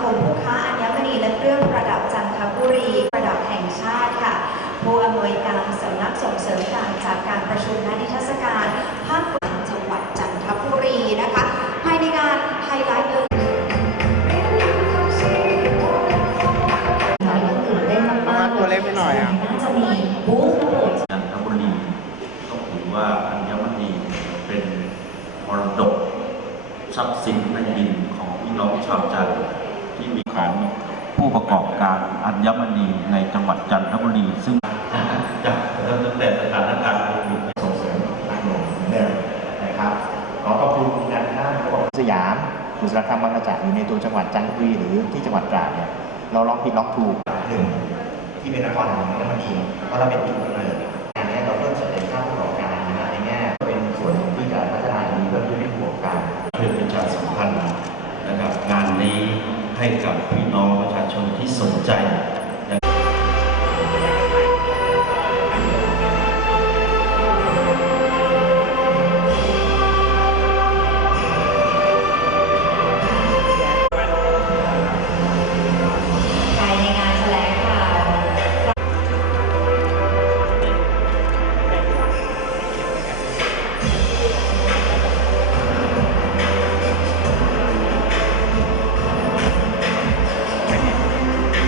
คมผู้ค้าอัญมณีและเครื่องประดับจันทบุรี ประดับแห่งชาติค่ะ ผู้อำนวยการสำนักส่งเสริมการจัดการประชุมและนิทรรศการภาคกลางจังหวัดจันทบุรีนะคะ ภายในงานไฮไลท์เลยตัวเล็กไปหน่อยอะน่าจะมีบูธระเบิดจันทบุรีต้องถือว่าอัญมณีเป็นมรดกทรัพย์สินในดินของพี่น้องชาวจันทร์ ที่มีของผู้ประกอบการอัญมณีในจังหวัดจันทบุรี ซึ่งจากตั้งแต่สถานการณ์โควิดส่งเสริมนักลงเหมือนเดิมนะครับ ขอขอบคุณงานข้างระบบสยามอุตสาหกรรมบางกระจากอยู่ในตัวจังหวัดจันทบุรีหรือที่จังหวัดตราดเนี่ยเราลองผิดลองถูกหนึ่งที่เป็นนครแห่งอัญมณีเพราะเราเป็นจุดกำเนิด ให้กับพี่น้องประชาชนที่สนใจ